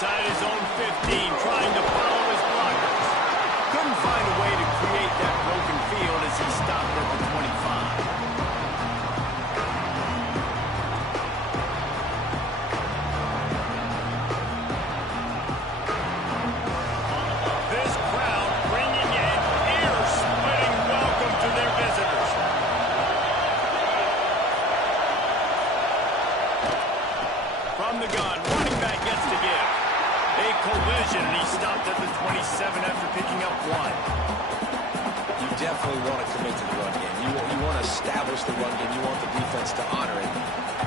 inside his own 15, trying to follow his blockers. Couldn't find a way to create that broken field as he stopped at the 25. From the gun, running back gets to give. A collision, and he stopped at the 27 after picking up 1. You definitely want to commit to the run game. You want to establish the run game. You want the defense to honor it.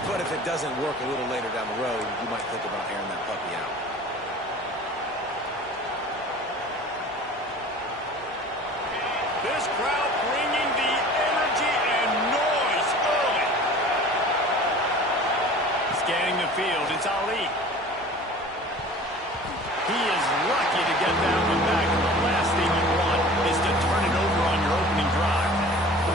But if it doesn't work a little later down the road, you might think about airing that puppy out. This crowd bringing the energy and noise early. Scanning the field, it's Ali. He is lucky to get that one back, and the last thing you want is to turn it over on your opening drive.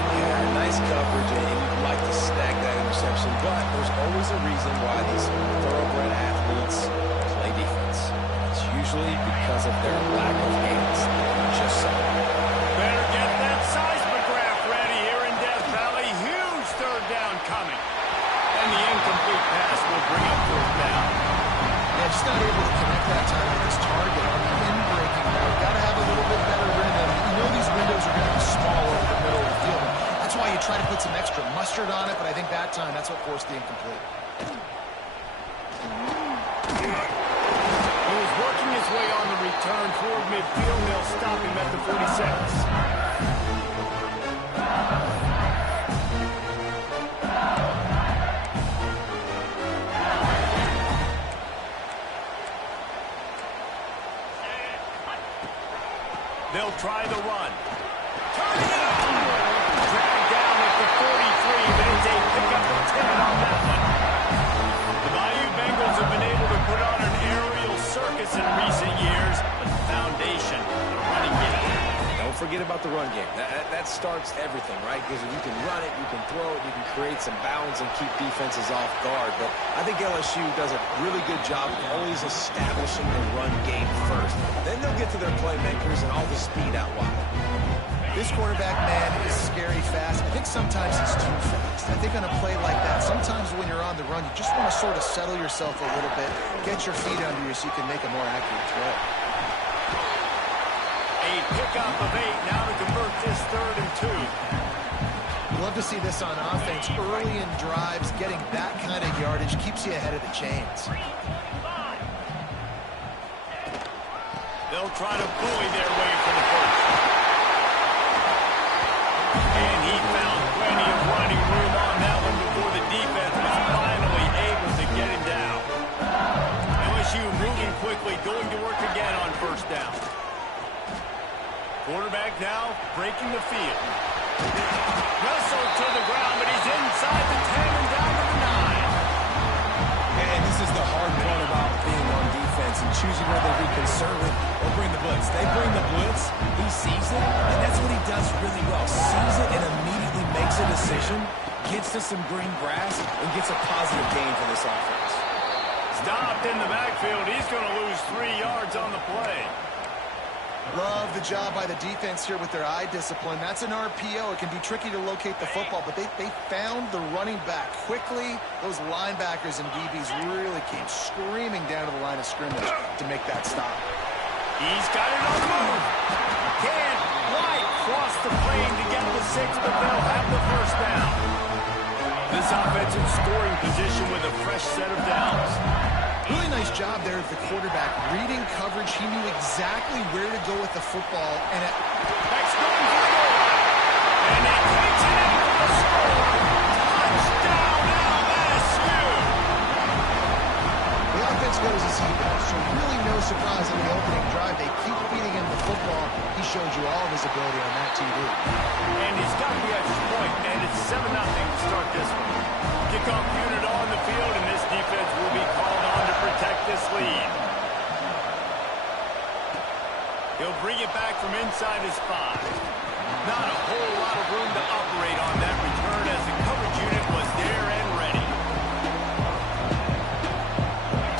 Yeah, nice coverage, and you'd like to snag that interception, but there's always a reason why these thoroughbred athletes play defense. It's usually because of their lack of hands. Just so. Better get that seismograph ready here in Death Valley. Huge third down coming. And the incomplete pass will bring up fourth down. Yeah, just not able to connect that time with his target on the in-breaking route. Got to have a little bit better rhythm. You know these windows are going to be small over the middle of the field. That's why you try to put some extra mustard on it, but I think that time that's what forced the incomplete. He was working his way on the return toward midfield. They'll stop him at the 46. They'll try the run. Dragged down at the 43, but it's a pickup of 10 on that one. The Bayou Bengals have been able to put on an aerial circus in recent years, but the foundation, the running game. Don't forget about the run game. That starts everything, right? Because if you can run it, you can throw it, you can create some bounds and keep defenses off guard. But I think LSU does a really good job of always establishing the run game first. Then they'll get to their playmakers and all the speed out wide. This quarterback, man, is scary fast. I think sometimes he's too fast. I think on a play like that, sometimes when you're on the run, you just want to sort of settle yourself a little bit, get your feet under you so you can make a more accurate throw. A pickup of 8 now to convert this 3rd and 2. Love to see this on offense. Early in drives, getting that kind of yardage keeps you ahead of the chains. They'll try to bully their way for the first. And he found plenty of running room on that one before the defense was finally able to get him down. LSU moving quickly, going to work again on first down. Quarterback now breaking the field. Wrestled to the ground, but he's inside the 10 and down to the 9. And this is the hard part about being on defense and choosing whether to be conservative or bring the blitz. They bring the blitz, he sees it, and that's what he does really well. Sees it and immediately makes a decision, gets to some green grass, and gets a positive gain for this offense. Stopped in the backfield. He's going to lose 3 yards on the play. Love the job by the defense here with their eye discipline. That's an RPO. It can be tricky to locate the football, but they found the running back quickly. Those linebackers and DBs really came screaming down to the line of scrimmage to make that stop. He's got it on the move. Can't quite cross the plane to get the 6, but they'll have the first down. This offensive scoring position with a fresh set of downs. Really nice job there of the quarterback. Reading coverage, he knew exactly where to go with the football. And Beck's going for the goal line. And he takes it out for the score. Touchdown, LSU. The offense goes as he goes, so really no surprise in the opening drive. They keep feeding him the football. He showed you all of his ability on that TV. And he's got the extra point, and it's 7-0 to start this one. Kickoff unit on the field, and this defense will be called on to protect this lead. He'll bring it back from inside his 5. Not a whole lot of room to operate on that return as the coverage unit was there and ready.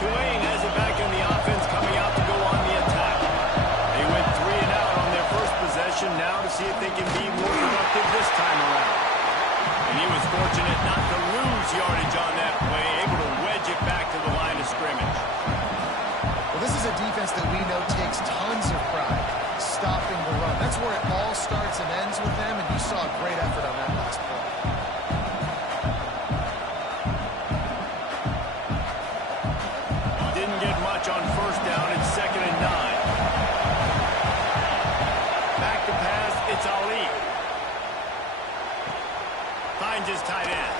Tulane has it back in the offense. fortunate not to lose yardage on that play, able to wedge it back to the line of scrimmage. Well, this is a defense that we know takes tons of pride stopping the run. That's where it all starts and ends with them, and you saw a great effort on that last play. Didn't get much on first down. It's 2nd and 9. Back to pass, it's Ali. Finds his tight end.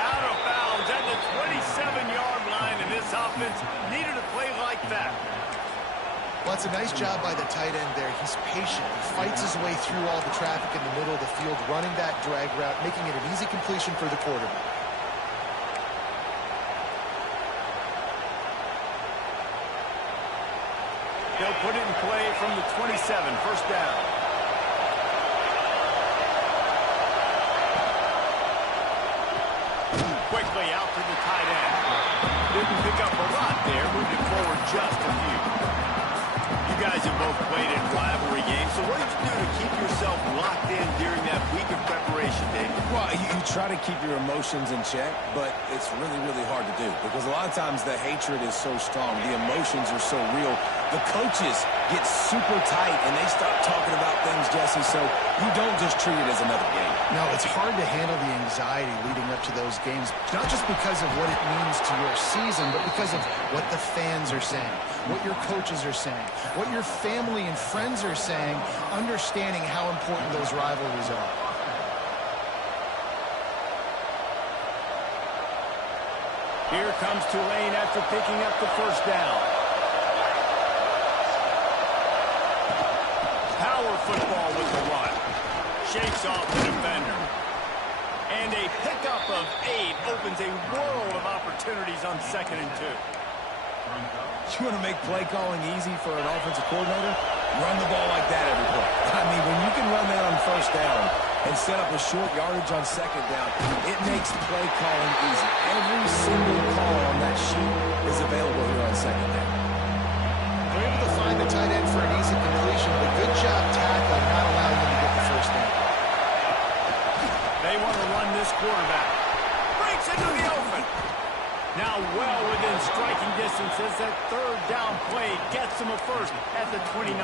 Out of bounds at the 27-yard line, and this offense needed a play like that. Well, it's a nice job by the tight end there. He's patient. He fights his way through all the traffic in the middle of the field, running that drag route, making it an easy completion for the quarterback. They'll put it in play from the 27, first down. Quickly out to the tight end. Didn't pick up a lot there, moving forward just a few. You guys have both played in rivalry games, so what did you do to keep yourself locked in during that week of preparation, David? Well, you try to keep your emotions in check, but it's really, really hard to do because a lot of times the hatred is so strong. The emotions are so real. The coaches get super tight, and they start talking about things, Jesse, so you don't just treat it as another game. No, it's hard to handle the anxiety leading up to those games, not just because of what it means to your season, but because of what the fans are saying, what your coaches are saying, what your family and friends are saying, understanding how important those rivalries are. Here comes Tulane after picking up the first down. Power football with the run. Shakes off the defender. And a pickup of 8 opens a world of opportunities on 2nd and 2. You want to make play calling easy for an offensive coordinator? Run the ball like that every play. I mean, when you can run that on first down and set up a short yardage on 2nd down, it makes play calling easy. Every single call on that sheet is available here on 2nd down. They're able to find the tight end for an easy completion, but good job tackling, not allowing him to get the first down. They want to run this quarterback. Breaks into the open. Now well within striking distance as that 3rd down play gets him a first at the 29.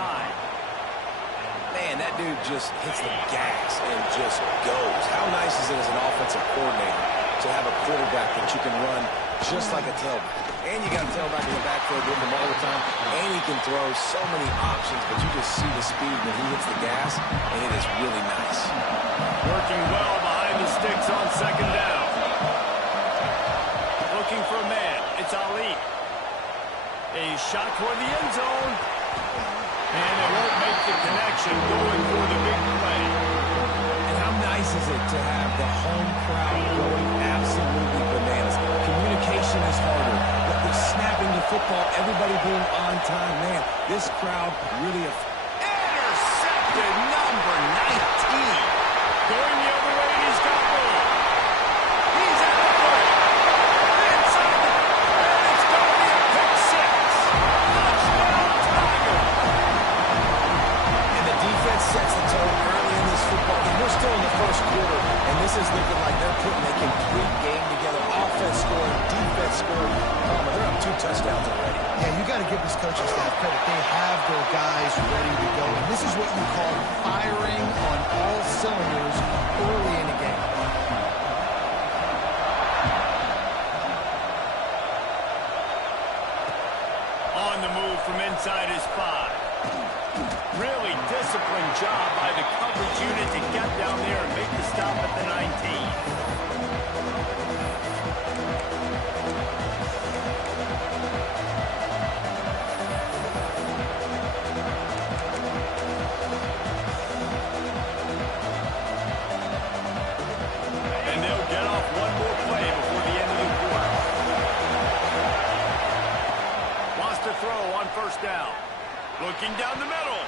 Man, that dude just hits the gas and just goes. How nice is it as an offensive coordinator to have a quarterback that you can run just like a tailback? And you got a tailback in the backfield with him all the time, and he can throw so many options, but you just see the speed when he hits the gas, and it is really nice. Working well behind the sticks on 2nd down. Looking for a man. It's Ali. A shot toward the end zone. And it won't make the connection, going for the big play. And how nice is it to have the home crowd going absolutely bananas? Communication is harder, but the snapping the football, everybody being on time, man, this crowd really... Intercepted, number 19. Going the other way, and he's got room. He's at the 30. Inside the... And it's going to be a pick 6. Touchdown, Tiger. And the defense sets the tone early in this football game. We're still in the first quarter, and this is looking like they're putting a complete game together. Offense scoring, defense scoring. They're up 2 touchdowns already. Yeah, you got to give this coaching staff credit. They have their guys ready to go. And this is what you call firing on all cylinders early in a game. On the move from inside his 5. Really disciplined job by the coverage unit to get down there and make the stop at the 19. First down. Looking down the middle.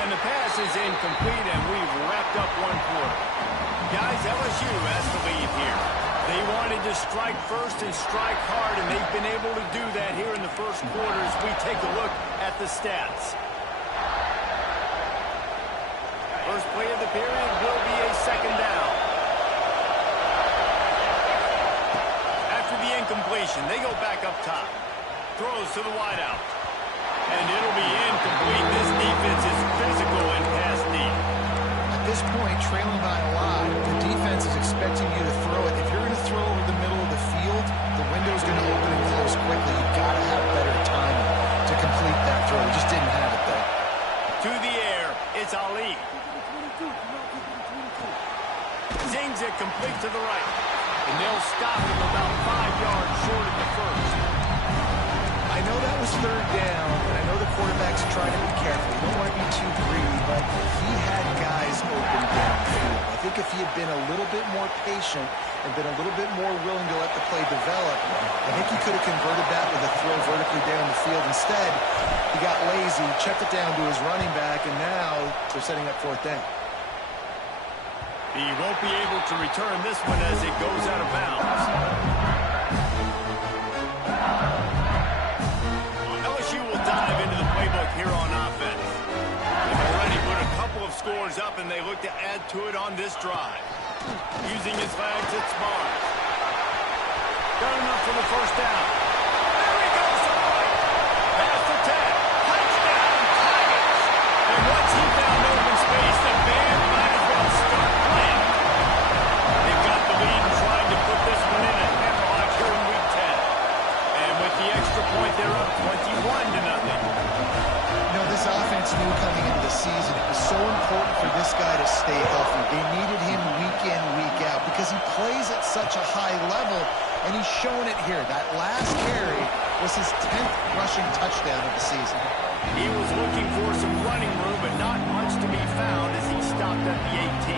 And the pass is incomplete, and we've wrapped up 1 quarter. Guys, LSU has to lead here. They wanted to strike first and strike hard, and they've been able to do that here in the first quarter as we take a look at the stats. First play of the period will be a 2nd down. incompletion. They go back up top. Throws to the wideout. And it'll be incomplete. This defense is physical and pass deep. At this point, trailing by a lot, the defense is expecting you to throw it. If you're going to throw over the middle of the field, the window's going to open and close quickly. You've got to have better timing to complete that throw. He just didn't have it there. To the air, it's Ali. Zings it complete to the right. And they'll stop him about 5 yards short of the first. I know that was third down, and I know the quarterback's trying to be careful. You don't want to be too greedy, but he had guys open downfield. I think if he had been a little bit more patient and been a little bit more willing to let the play develop, I think he could have converted that with a throw vertically down the field. Instead, he got lazy, checked it down to his running back, and now they're setting up fourth down. He won't be able to return this one as it goes out of bounds. LSU will dive into the playbook here on offense. They've already put a couple of scores up, and they look to add to it on this drive. Using his legs, it's Barnes. Got enough for the first down. There he goes to the right. Pass to 10. Touchdown, Tigers. And once he found open space, the band might as well start playing. They've got the lead and trying to put this one in a headlock here in Week 10. And with the extra point, they're up 21-0. You know, this offense knew coming into the season it was so important for this guy to stay healthy. They needed him week in, week out because he plays at such a high level, and he's shown it here. That last carry was his 10th rushing touchdown of the season. He was looking for some running room, but not much to be found as he stopped at the 18.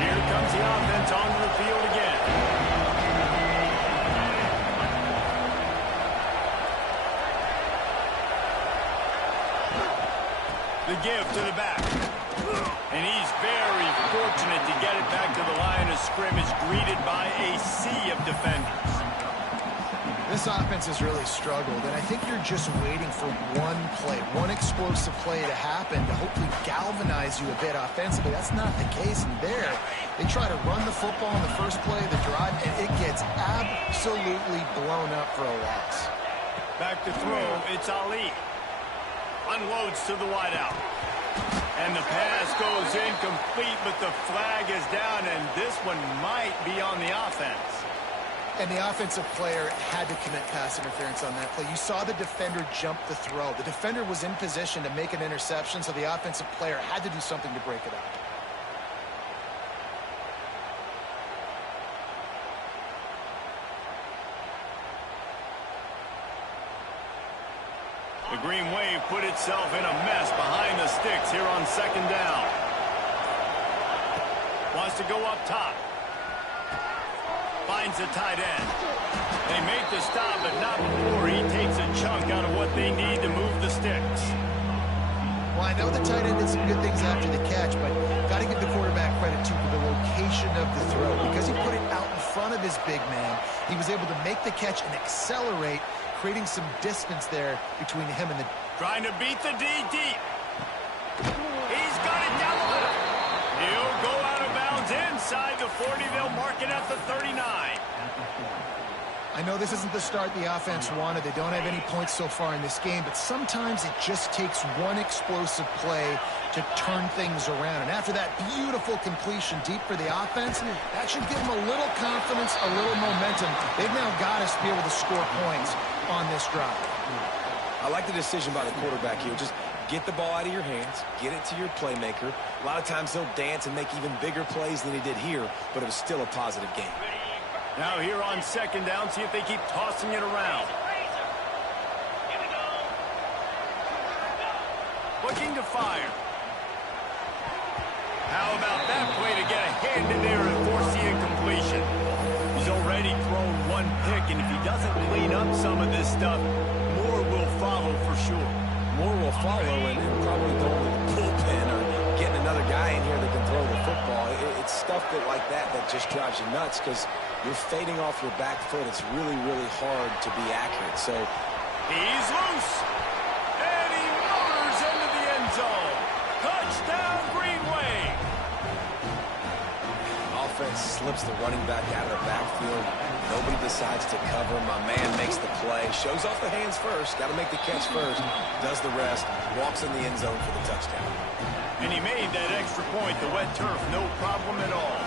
Here comes the offense onto the field again. The give to the back. And he's very fortunate to get it back to the line of scrimmage, greeted by a sea of defenders. This offense has really struggled, and I think you're just waiting for one play, one explosive play to happen to hopefully galvanize you a bit offensively. That's not the case in there. They try to run the football in the first play of the drive, and it gets absolutely blown up for a loss. Back to throw, it's Ali. Unloads to the wideout. And the pass goes incomplete, but the flag is down, and this one might be on the offense. And the offensive player had to commit pass interference on that play. You saw the defender jump the throw. The defender was in position to make an interception, so the offensive player had to do something to break it up. The Green Wave put itself in a mess behind the sticks here on second down. Wants to go up top. Finds the tight end. They make the stop, but not before he takes a chunk out of what they need to move the sticks. Well, I know the tight end did some good things after the catch, but got to give the quarterback credit, too, for the location of the throw. Because he put it out in front of his big man, he was able to make the catch and accelerate, creating some distance there between him and the... Trying to beat the D deep. He's got it down the left. He'll go out of bounds inside the 40. They'll mark it at the 39. I know this isn't the start the offense wanted. They don't have any points so far in this game, but sometimes it just takes one explosive play to turn things around. And after that beautiful completion deep for the offense, that should give them a little confidence, a little momentum. They've now got us to be able to score points on this drive. I like the decision by the quarterback here. Just get the ball out of your hands, get it to your playmaker. A lot of times he'll dance and make even bigger plays than he did here, but it was still a positive game. Now here on second down, see if they keep tossing it around. Looking to fire. How about that play to get a hand in there and force the incompletion? He's already thrown one pick, and if he doesn't clean up some of this stuff, more will follow for sure. More will follow, and probably going to the bullpen or getting another guy in here that can throw the football. It's stuff like that just drives you nuts because you're fading off your back foot. It's really, really hard to be accurate. So he's loose, and he motors into the end zone. Touchdown, Green Wave. Offense slips the running back out of the backfield. Nobody decides to cover. My man makes the play. Shows off the hands first. Got to make the catch first. Does the rest. Walks in the end zone for the touchdown. And he made that extra point, the wet turf, no problem at all.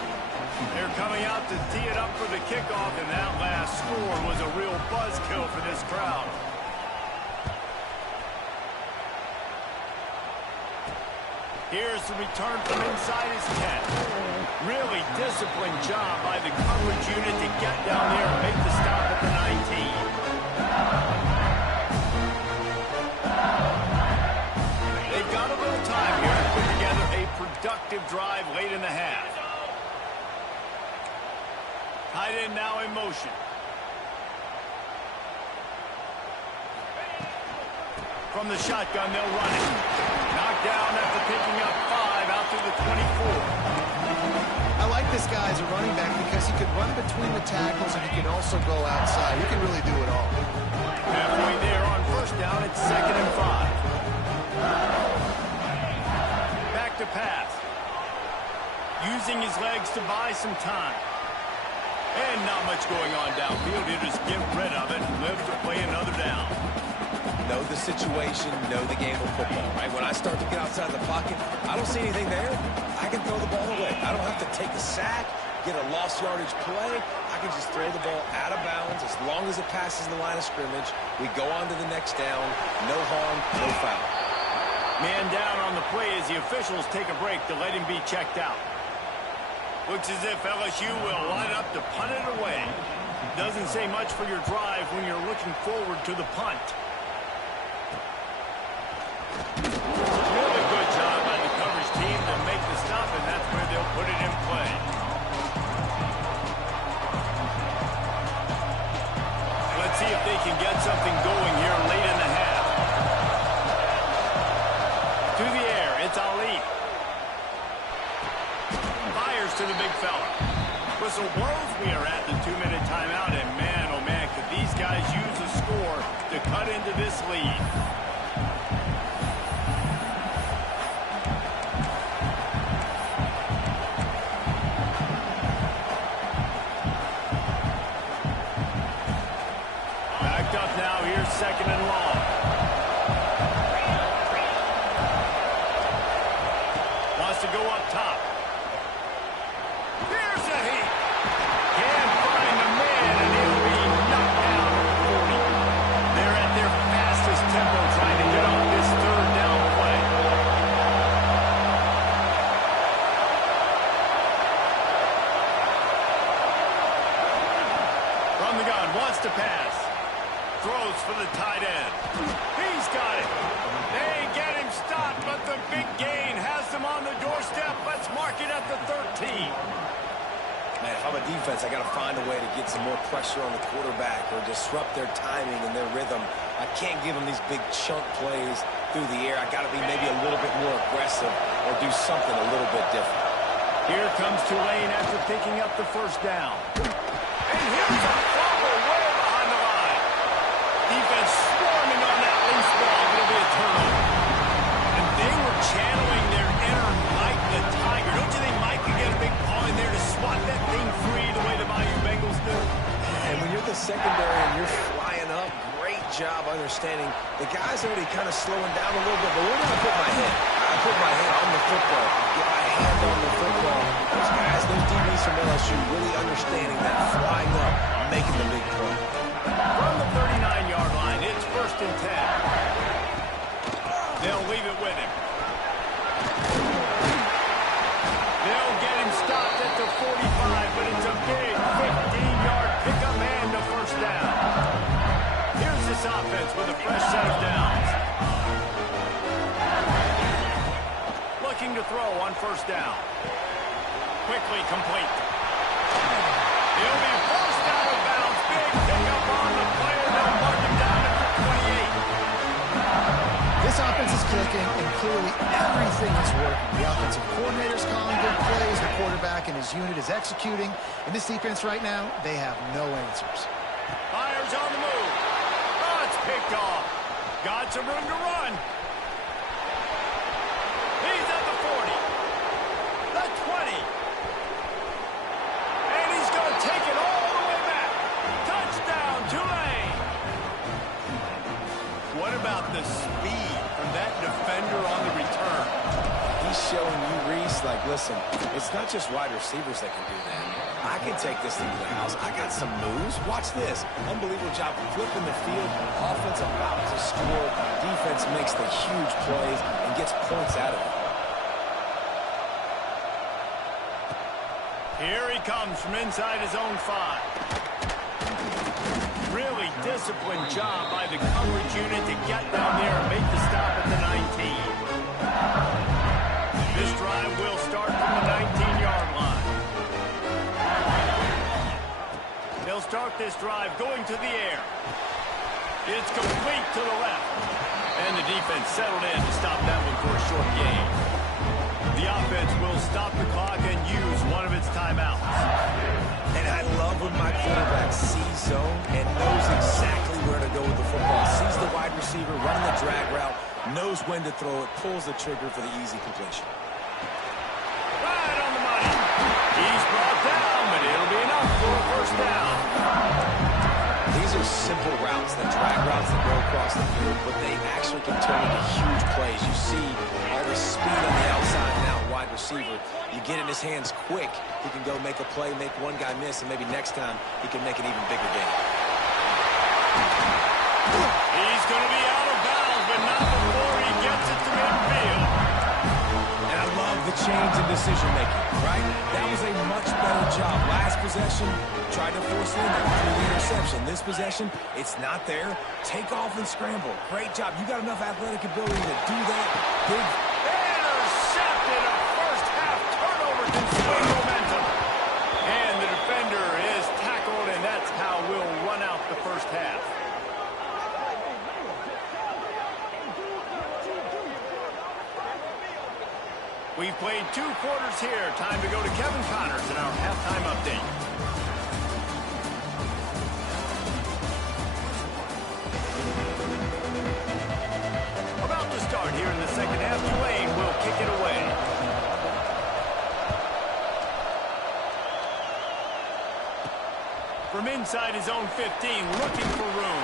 They're coming out to tee it up for the kickoff, and that last score was a real buzzkill for this crowd. Here's the return from inside his 10. Really disciplined job by the coverage unit to get down there and make the stop at the 19. They've got a little time here to put together a productive drive late in the half. Tight end now in motion. From the shotgun, they'll run it. Knocked down after picking up 5 out to the 24. I like this guy as a running back because he could run between the tackles and he can also go outside. He can really do it all. Halfway there on first down, it's 2nd and 5. Back to pass. Using his legs to buy some time. And not much going on downfield. He'll just get rid of it and live to play another down. Know the situation, know the game of football, right? When I start to get outside the pocket, I don't see anything there. I can throw the ball away. I don't have to take a sack, get a lost yardage play. I can just throw the ball out of bounds as long as it passes the line of scrimmage. We go on to the next down. No harm, no foul. Man down on the play as the officials take a break to let him be checked out. Looks as if LSU will line up to punt it away. Doesn't say much for your drive when you're looking forward to the punt. Really good job by the coverage team to make the stop, and that's where they'll put it in play. Let's see if they can get something going here late in the half. To the air, it's Ali. Fires to the big fella. Whistle blows. We are at the 2-minute timeout, and man, oh man, could these guys use a score to cut into this lead. Backed up now. Here's 2nd and long. Wants to go up top. Here's a heat. Can't find the man, and he'll be knocked down at 40. They're at their fastest tempo trying to get off this 3rd down play. From the gun, wants to pass. Throws for the tight end. He's got it. They get him stopped, but the big gain has them on the doorstep. Let's mark it at the 13. Man, if I'm a defense, I got to find a way to get some more pressure on the quarterback or disrupt their timing and their rhythm. I can't give them these big chunk plays through the air. I got to be maybe a little bit more aggressive or do something a little bit different. Here comes Tulane after picking up the 1st down. And here's a fumble way behind the line. Defense swarming on that loose ball. It'll be a turnover. And they were channeling their inner Mike the Tiger. Don't you think Mike could get a big paw in there to swat that thing free the way the Bayou Bengals do? And when you're the secondary and you're flying up, great job understanding. The guy's already kind of slowing down a little bit, but where did I put my head? I put my head on the football. Get my hand on the football. Those guys, those DBs from LSU really understanding that flying up, making the big play. From the 39-yard line, it's 1st and 10. They'll leave it with him. They'll get him stopped at the 45, but it's a big 15-yard pickup and a 1st down. Here's this offense with a fresh set of downs. Looking to throw on 1st down. Quickly complete. He'll be forced out of bounds. Big pickup on the play, and they'll mark him down at the 28. This offense is clicking, and clearly everything is working. The offensive coordinator's calling good plays. The quarterback and his unit is executing. In this defense right now, they have no answers. Fires on the move. Oh, it's picked off. Got some room to run. He's at the 40. The 20. it's like, listen, it's not just wide receivers that can do that. I can take this thing to the house. I got some moves. Watch this. Unbelievable job flipping the field. Offense about to score. Defense makes the huge plays and gets points out of it. Here he comes from inside his own 5. Really disciplined job by the coverage unit to get down there and make the stop at the 19. This drive will start from the 19-yard line. They'll start this drive going to the air. It's complete to the left. And the defense settled in to stop that one for a short gain. The offense will stop the clock and use one of its timeouts. And I love when my quarterback sees zone and knows exactly where to go with the football. Sees the wide receiver running the drag route, knows when to throw it, pulls the trigger for the easy completion. Right on the money. He's brought down, but it'll be enough for a first down. These are simple routes, the drag routes that go across the field, but they actually can turn into huge plays. You see all the speed on the outside and out wide receiver. You get in his hands quick, he can go make a play, make one guy miss, and maybe next time he can make an even bigger gain. He's going to be out of bounds, but not before he gets it to midfield. And I love the change in decision-making, right? That was a much better job. Last possession, tried to force it in there through the interception. This possession, it's not there. Take off and scramble. Great job. You got enough athletic ability to do that. Big. Intercepted. A first-half turnover can swing momentum. And the defender is tackled, and that's how we'll run out the first half. We've played 2 quarters here. Time to go to Kevin Connors in our halftime update. About to start here in the second half. Tulane will kick it away. From inside his own 15, looking for room.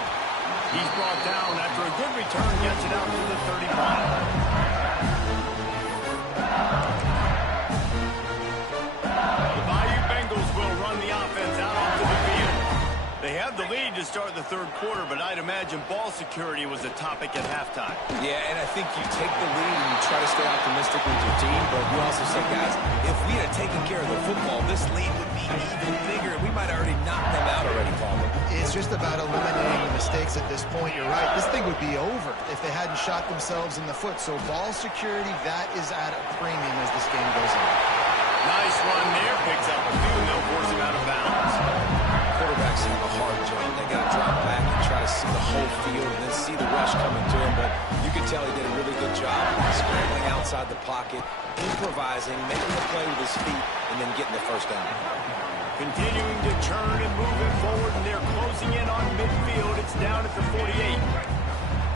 He's brought down after a good return, gets it out to the 31. They have the lead to start the third quarter, but I'd imagine ball security was a topic at halftime. Yeah, and I think you take the lead and you try to stay optimistic with your team, but you also say, guys, if we had taken care of the football, this lead would be even bigger. We might have already knocked them out already, Palmer. It's just about eliminating the mistakes at this point. You're right. This thing would be over if they hadn't shot themselves in the foot. So ball security, that is at a premium as this game goes on. Nice run there. Picks up a few, and they'll force him out of bounds. Quarterbacks have a hard job. They got to drop back and try to see the whole field and then see the rush coming to him. But you can tell he did a really good job scrambling outside the pocket, improvising, making the play with his feet, and then getting the first down. Continuing to churn and move it forward, and they're closing in on midfield. It's down at the 48.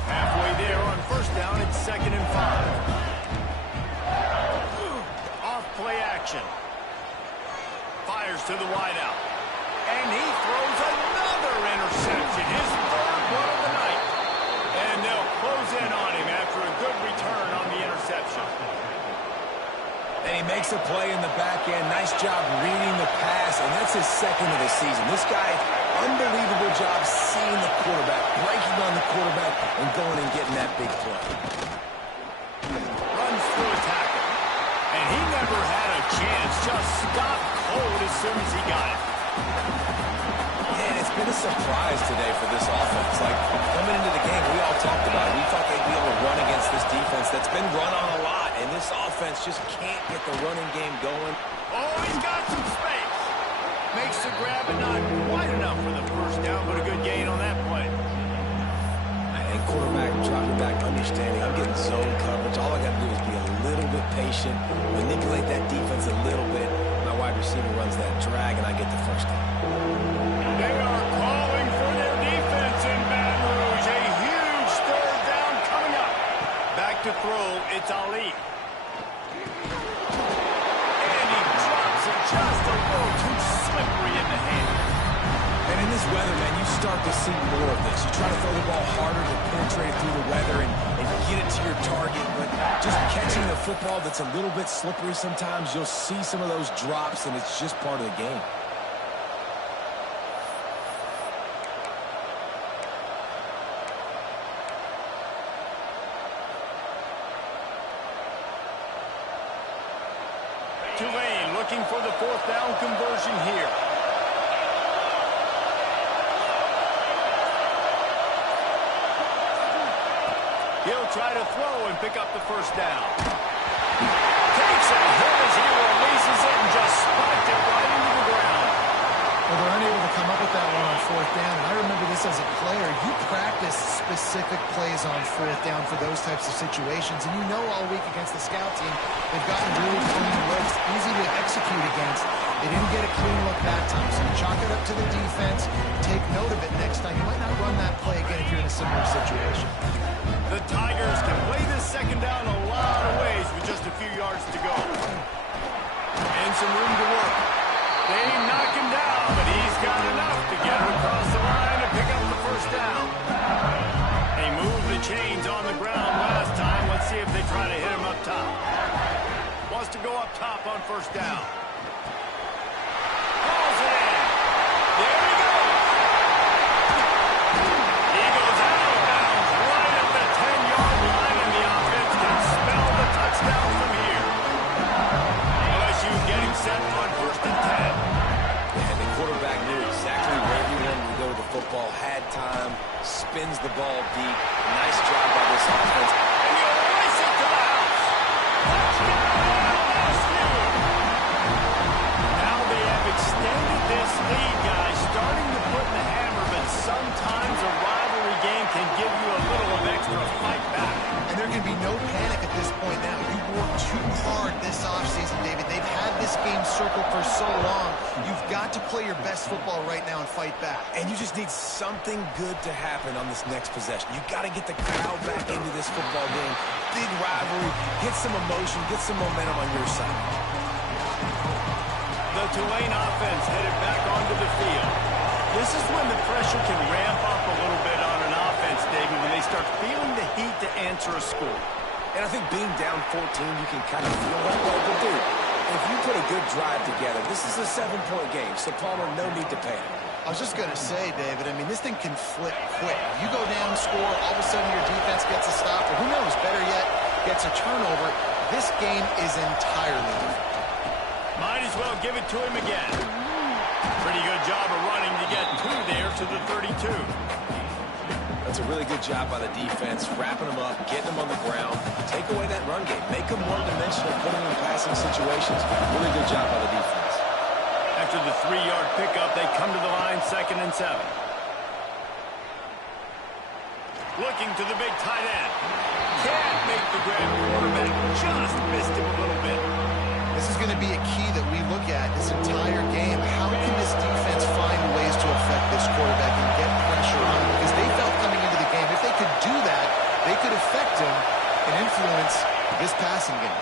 Halfway there on first down, it's 2nd and 5. Off play action. Fires to the wideout. And he throws another interception, his 3rd one of the night. And they'll close in on him after a good return on the interception. And he makes a play in the back end. Nice job reading the pass, and that's his 2nd of the season. This guy, unbelievable job seeing the quarterback, breaking on the quarterback, and going and getting that big play. Runs through a tackle. And he never had a chance, just stopped cold as soon as he got it. Man, it's been a surprise today for this offense. Like, coming into the game, we all talked about it. We thought they'd be able to run against this defense that's been run on a lot, and this offense just can't get the running game going. Oh, he's got some space. Makes the grab, but not quite enough for the first down, but a good gain on that play. And quarterback dropping back, understanding I'm getting zone coverage. All I got to do is be a little bit patient, manipulate that defense a little bit. My wide receiver runs that drag, and I get the first down. They are calling for their defense in Baton Rouge. A huge 3rd down coming up. Back to throw, it's Ali. And he drops it just a little too slippery in the hand. And in In this weather, man, you start to see more of this. You try to throw the ball harder to penetrate it through the weather and get it to your target, but just catching the football that's a little bit slippery sometimes, you'll see some of those drops, and it's just part of the game. Tulane looking for the 4th down conversion here. He'll try to throw and pick up the 1st down. Takes a hit as he releases it and just spiked it right into the ground. Well, they're unable to come up with that one on 4th down. And I remember this as a player. You practice specific plays on 4th down for those types of situations. And you know all week against the scout team, they've gotten really clean looks, easy to execute against. They didn't get a clean look that time. So you chalk it up to the defense. Take note of it next time. You might not run that play again if you're in a similar situation. The Tigers can play this 2nd down a lot of ways with just a few yards to go. And some room to work. They knock him down, but he's got enough to get him across the line and pick up the 1st down. They moved the chains on the ground last time. Let's see if they try to hit him up top. Wants to go up top on 1st down. Calls it in. There he goes. He goes out of bounds right at the 10-yard line, and the offense can spell the touchdown from here. LSU getting set on 1st and 10. And the quarterback knew exactly where he wanted to go with the football, had time, spins the ball deep. Nice job by this offense. And he'll race it to the house. Touchdown, LSU. Now they have extended this lead, guys, starting to put in the hammer, but sometimes a rivalry game can give you a little of extra fight back. And there can be no panic at this point now. You worked too hard this offseason, David. They've had this game circled for so long. You've got to play your best football right now and fight back. And you just need something good to happen on this next possession. You got to get the crowd back into this football game. Big rivalry. Get some emotion. Get some momentum on your side. The Tulane offense headed back onto the field. This is when the pressure can ramp up a little bit on an offense, David, when they start feeling the heat to answer a score. And I think being down 14, you can kind of feel that way. But, dude, if you put a good drive together, this is a 7-point game, so Palmer, no need to panic. I was just going to say, David, I mean, this thing can flip quick. You go down, score, all of a sudden your defense gets a stop, or who knows, better yet, gets a turnover. This game is entirely different. Might as well give it to him again. Pretty good job of running to get 2 there to the 32. That's a really good job by the defense, wrapping them up, getting them on the ground. Take away that run game. Make them one-dimensional, put them in passing situations. Really good job by the defense. After the 3-yard pickup, they come to the line 2nd and 7. Looking to the big tight end. Can't make the grab. Quarterback just missed him a little bit. This is going to be a key that we look at this entire game. How can this defense find ways to affect this quarterback and get pressure on him? Because they felt coming into the game, if they could do that, they could affect him and influence this passing game.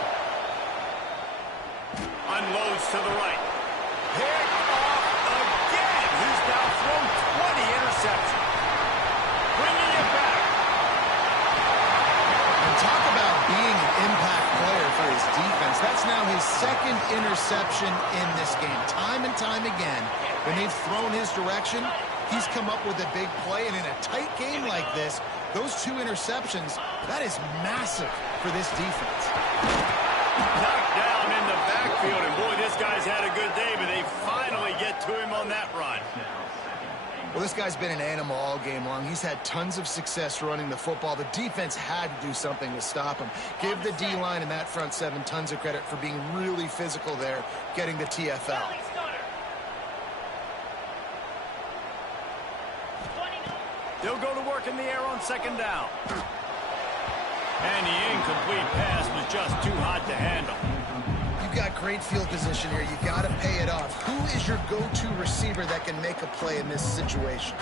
Unloads to the right. Picked off again. He's now thrown 20 interceptions. Bringing it back. And talk about being an impact player for his defense. That's now his 2nd interception in this game. Time and time again, when they've thrown his direction, he's come up with a big play. And in a tight game like this, those 2 interceptions, that is massive for this defense. Knocked down in the backfield, and boy, this guy's had a good day, but they finally get to him on that run. Well, this guy's been an animal all game long. He's had tons of success running the football. The defense had to do something to stop him. Give the D-line and that front 7 tons of credit for being really physical there, getting the TFL. They'll go to work in the air on 2nd down. And the incomplete pass was just too hot to handle. You've got great field position here. You've got to pay it off. Who is your go-to receiver that can make a play in this situation?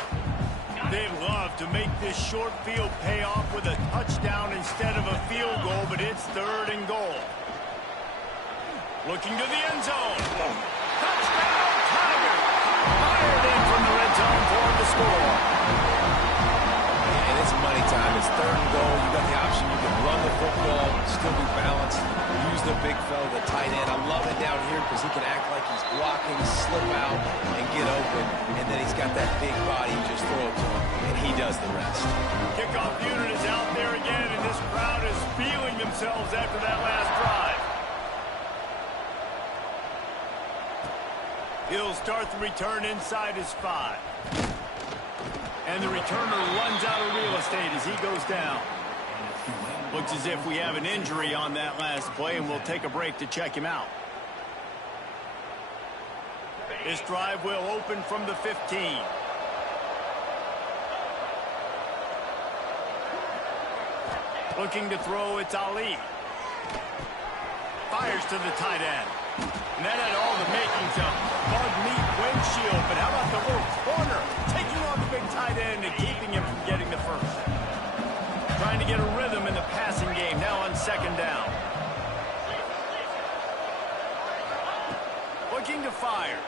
They'd love to make this short field pay off with a touchdown instead of a field goal, but it's 3rd and goal. Looking to the end zone. Touchdown, Tigers! Fired in from the red zone for football, still be balanced, use the big fella, the tight end. I love it down here because he can act like he's blocking, slip out, and get open. And then he's got that big body, you just throw it to him, and he does the rest. Kickoff unit is out there again, and this crowd is feeling themselves after that last drive. He'll start the return inside his 5. And the returner runs out of real estate as he goes down. Looks as if we have an injury on that last play, and we'll take a break to check him out. This drive will open from the 15. Looking to throw, it's Ali. Fires to the tight end. And that had all the makings of bug meat windshield. But how about the little corner? Taking on the big tight end and keeping him from getting the first. Trying to get a rhythm in the passing game now on second down. Looking to fire.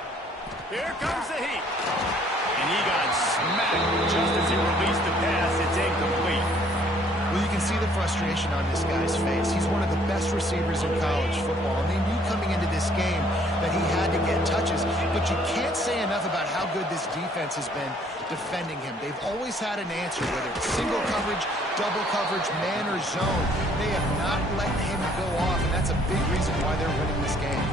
Here comes the heat. And he got smacked just as he released the pass. It's incomplete. Well, you can see the frustration on this guy's face. He's one of the best receivers in college football, and they knew coming into this game that he had to get touches, but you can't say enough about how good this defense has been defending him. They've always had an answer, whether it's single coverage, double coverage, man or zone. They have not let him go off, and that's a big reason why they're winning this game.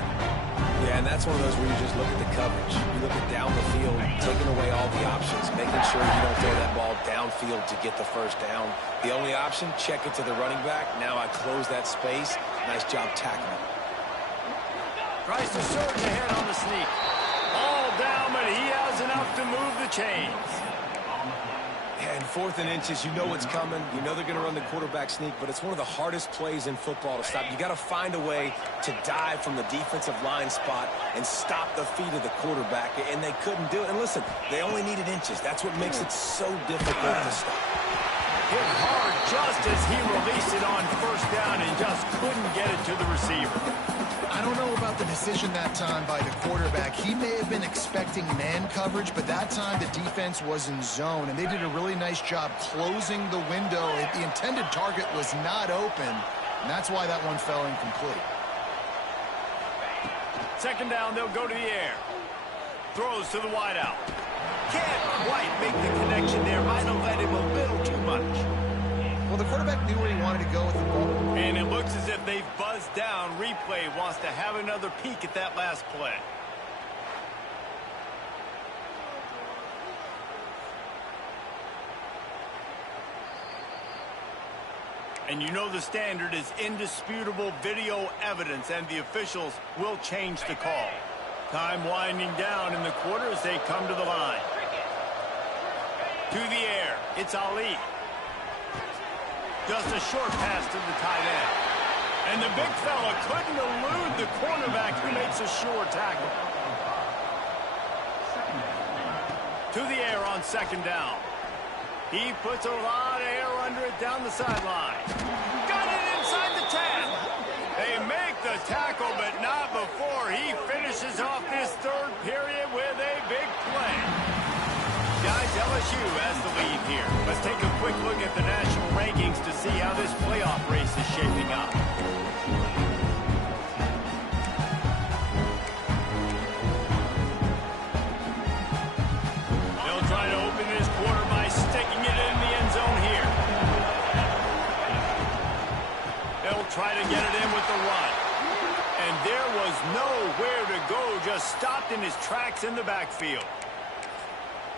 Yeah, and that's one of those where you just look at the coverage. You look at down the field, taking away all the options, making sure you don't throw that ball downfield to get the first down. The only option, check it to the running back. Now I close that space. Nice job tackling. Tries to surge ahead on the sneak. All down, but he has enough to move the chains. And 4th and inches, you know what's coming. You know they're going to run the quarterback sneak, but it's one of the hardest plays in football to stop. You got to find a way to dive from the defensive line spot and stop the feet of the quarterback, and they couldn't do it. And listen, they only needed inches. That's what makes it so difficult to stop. Hit hard just as he released it on first down and just couldn't get it to the receiver. I don't know about the decision that time by the quarterback. He may have been expecting man coverage, but that time the defense was in zone, and they did a really nice job closing the window. The intended target was not open, and that's why that one fell incomplete. Second down, they'll go to the air. Throws to the wideout. Can't quite make the connection there. Might have let him a little too much. Well, the quarterback knew where he wanted to go with the ball. And it looks as if they've buzzed down. Replay wants to have another peek at that last play. And you know the standard is indisputable video evidence, and the officials will change the call. Time winding down in the quarter as they come to the line. To the air, it's Ali. Just a short pass to the tight end. And the big fella couldn't elude the cornerback who makes a sure tackle. To the air on second down. He puts a lot of air under it down the sideline. Got it inside the 10. They make the tackle, but not before he finishes off this third period with a big play. Guys, LSU has the lead here. Let's take a quick look at the national rankings to see how this playoff race is shaping up. They'll try to open this quarter by sticking it in the end zone here. They'll try to get it in with the run. And there was nowhere to go, just stopped in his tracks in the backfield.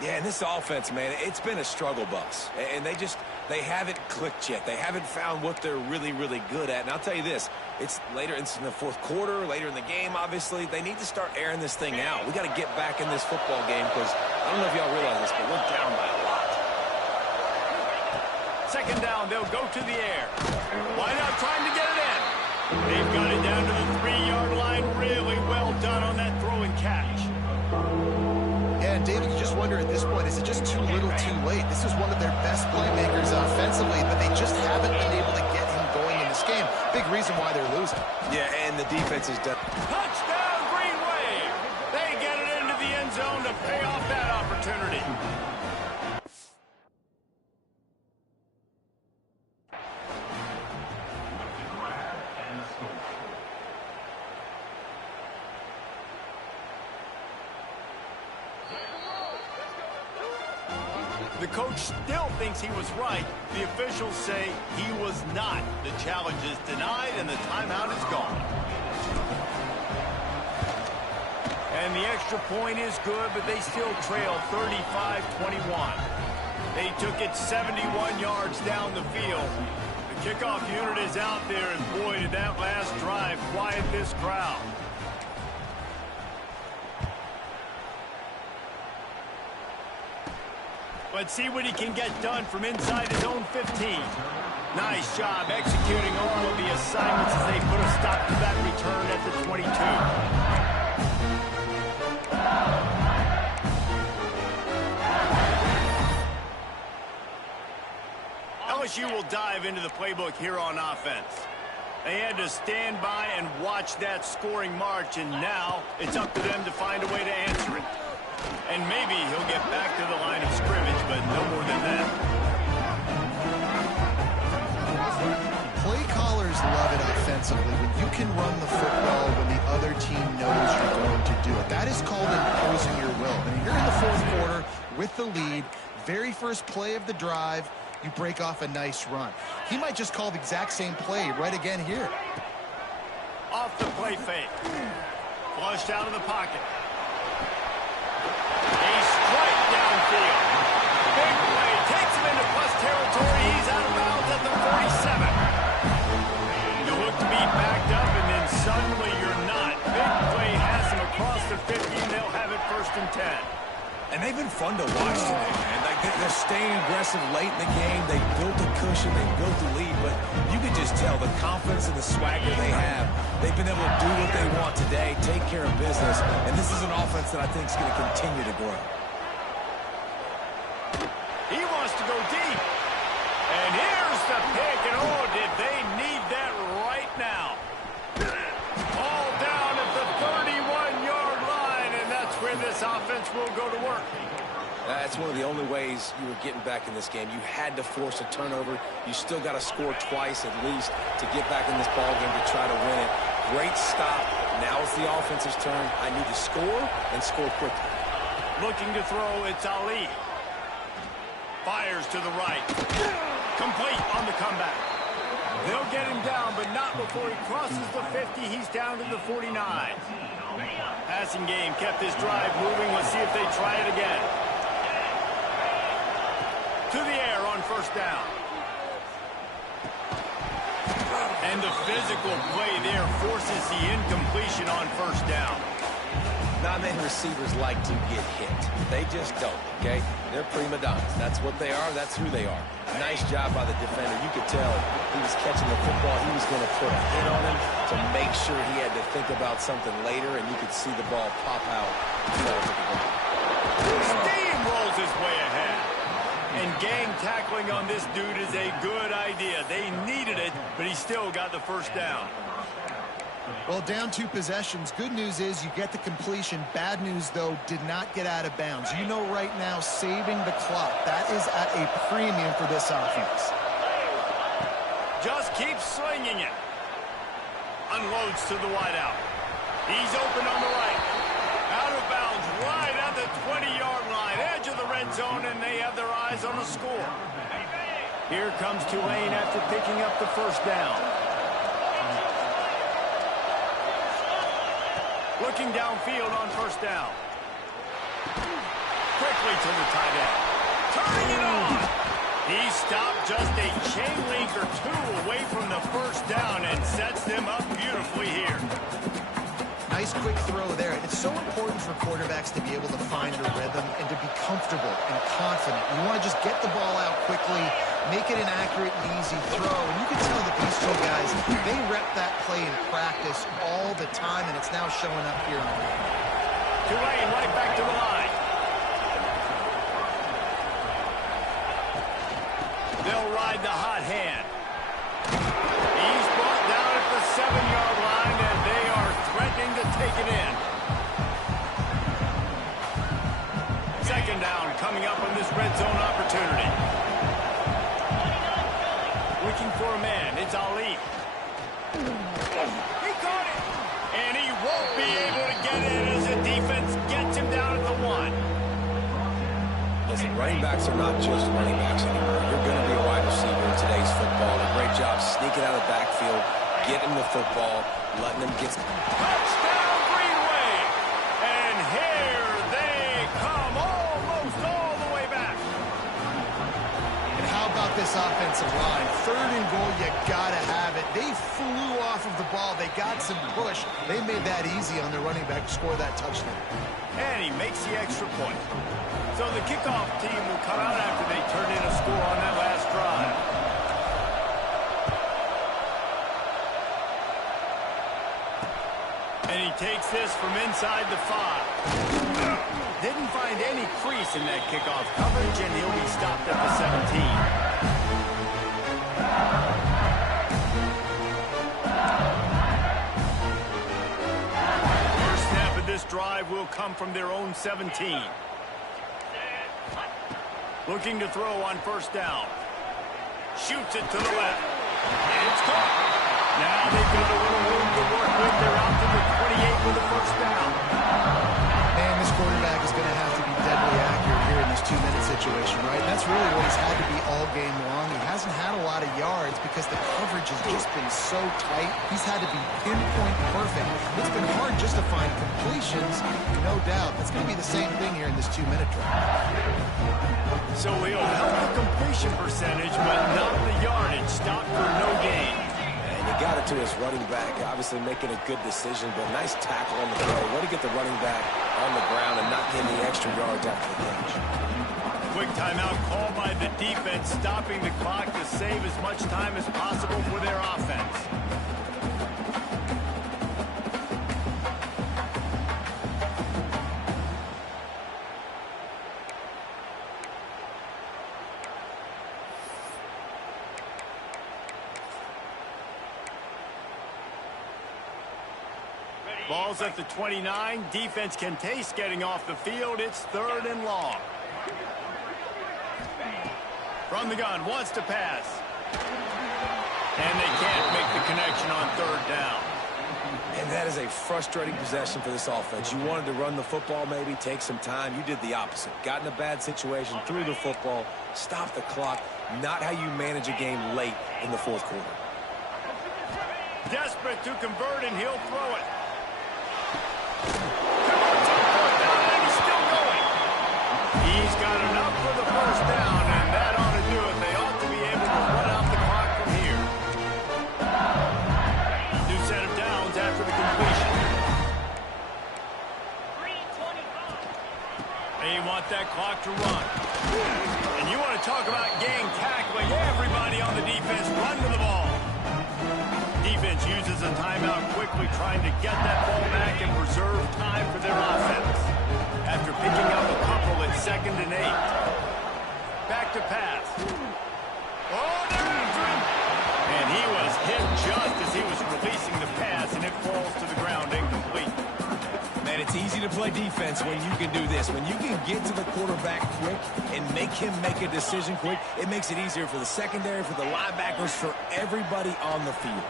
Yeah, and this offense, man, it's been a struggle bus. And they haven't clicked yet. They haven't found what they're really, really good at. And I'll tell you this, it's later in the fourth quarter, later in the game, obviously. They need to start airing this thing out. We got to get back in this football game because I don't know if y'all realize this, but we're down by a lot. Second down, they'll go to the air. Why not trying to get it in? They've got it down to the 3-yard line. Really well done on that throw and catch. Yeah, and David, you just wonder at this point, is it just too little too late? This is one of their best playmakers offensively, but they just haven't been able to get him going in this game. Big reason why they're losing. Yeah, and the defense is done. Touchdown, Green Wave! They get it into the end zone to pay off that opportunity. The coach still thinks he was right. The officials say he was not. The challenge is denied, and the timeout is gone. And the extra point is good, but they still trail 35-21. They took it 71 yards down the field. The kickoff unit is out there, and boy, did that last drive quiet this crowd. Let's see what he can get done from inside his own 15. Nice job executing all of the assignments as they put a stop to that return at the 22. LSU will dive into the playbook here on offense. They had to stand by and watch that scoring march, and now it's up to them to find a way to answer it. And maybe he'll get back to the line of scrimmage, but no more than that. Play callers love it offensively when you can run the football when the other team knows you're going to do it. That is called imposing your will. I mean, you're in the fourth quarter with the lead. Very first play of the drive, you break off a nice run. He might just call the exact same play right again here. Off the play fake. Flushed out of the pocket. A strike downfield. Big play. Takes him into plus territory. He's out of bounds at the 47. You look to be backed up, and then suddenly you're not. Big play has him across the 50, and they'll have it 1st and 10. And they've been fun to watch today, man. Like they're staying aggressive late in the game. They built a cushion. They built a lead. But you can just tell the confidence and the swagger they have. They've been able to do what they want today, take care of business. And this is an offense that I think is going to continue to grow. He wants to go deep. And here's the pick. And oh, did they need that right now. All down at the 31-yard line. And that's where this offense will go to work. That's one of the only ways you were getting back in this game. You had to force a turnover. You still got to score twice at least to get back in this ball game to try to win it. Great stop. Now it's the offense's turn. I need to score and score quickly. Looking to throw, it's Ali. Fires to the right. Complete on the comeback. They'll get him down, but not before he crosses the 50. He's down to the 49. Passing game kept this drive moving. Let's see if they try it again. To the air on 1st down. And the physical play there forces the incompletion on 1st down. Not many receivers like to get hit. They just don't, okay? They're prima donnas. That's what they are. That's who they are. Nice job by the defender. You could tell he was catching the football. He was going to put a hit on him to make sure he had to think about something later, and you could see the ball pop out. Steamrolls his way ahead. And gang tackling on this dude is a good idea. They needed it, but he still got the 1st down. Well, down 2 possessions. Good news is you get the completion. Bad news, though, did not get out of bounds. You know right now, saving the clock. That is at a premium for this offense. Just keep slinging it. Unloads to the wideout. He's open on the right. Out of bounds right at the 20-yard line. Edge of the red zone, and they have their eyes on the score. Here comes Tulane after picking up the 1st down. Looking downfield on 1st down. Quickly to the tight end. Turning it on. He stopped just a chain link or 2 away from the 1st down and sets them up beautifully here. Nice quick throw there. It's so important for quarterbacks to be able to find a rhythm and to be comfortable and confident. You want to just get the ball out quickly, make it an accurate and easy throw. And you can tell that these 2 guys, they rep that play in practice all the time, and it's now showing up here on the field. Tulane right back to the line. They'll ride the hot hand. He's brought down at the 7-yard line, and they are threatening to take it in. 2nd down coming up on this red zone opportunity. Looking for a man. It's Ali. He caught it. And he won't be able to get in as the defense gets him down at the 1. Listen, Running backs are not just running backs anymore. You're going to be a wide receiver in today's football. A great job sneaking out of the backfield, getting the football, letting them get... Touchdown, Greenway! And here they come, almost all the way back. And how about this offensive line? 3rd and goal, you gotta have it. They flew off of the ball. They got some push. They made that easy on their running back to score that touchdown. And he makes the extra point. So the kickoff team will come out after they turn in a score on that last drive. And he takes this from inside the 5. Didn't find any crease in that kickoff coverage, and he'll be stopped at the 17. This drive will come from their own 17. Looking to throw on 1st down. Shoots it to the left. And it's caught. Now they've got a little room to work with. They're out to the 28 with a 1st down. Man, this quarterback is going to have to be deadly accurate here in this 2-minute situation, right? And that's really what he's had to be all game long. He hasn't had a lot of yards because the coverage has just been so tight. He's had to be pinpoint perfect. It's been hard just to find completions, no doubt. That's going to be the same thing here in this 2-minute drive. So he'll help the completion percentage, but not the yardage. Stop for no gain. And he got it to his running back, obviously making a good decision, but nice tackle on the play. Way to get the running back on the ground and not getting the extra yards after the catch. Quick timeout called by the defense, stopping the clock to save as much time as possible for their offense. Ball's at the 29. Defense can taste getting off the field. It's 3rd and long. From the gun, wants to pass. And they can't make the connection on 3rd down. And that is a frustrating possession for this offense. You wanted to run the football, maybe take some time. You did the opposite. Got in a bad situation, threw the football, stopped the clock. Not how you manage a game late in the 4th quarter. Desperate to convert, and he'll throw it. Converts on 4th down, and he's still going. He's got enough for the 1st down, and that ought to do it. They ought to be able to run out the clock from here. New set of downs after the completion. 3:25. They want that clock to run. And you want to talk about gang tackling. Everybody on the defense run to the ball. Defense uses a timeout quickly, trying to get that ball back and preserve time for their offense. After picking up a couple at 2nd and 8. Back to pass. Oh, they're after him. And he was hit just as he was releasing the pass, and it falls to the ground incomplete. Man, it's easy to play defense when you can do this. When you can get to the quarterback quick and make him make a decision quick, it makes it easier for the secondary, for the linebackers, for everybody on the field.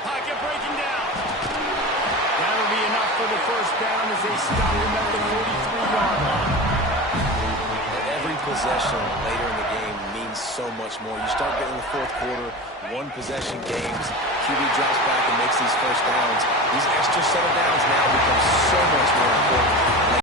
Pocket breaking down. That'll be enough for the 1st down as they stop him at the 43-yard line. Every possession later in the game means so much more. You start getting the 4th quarter, 1-possession games. QB drops back and makes these 1st downs. These extra set of downs now become so much more important.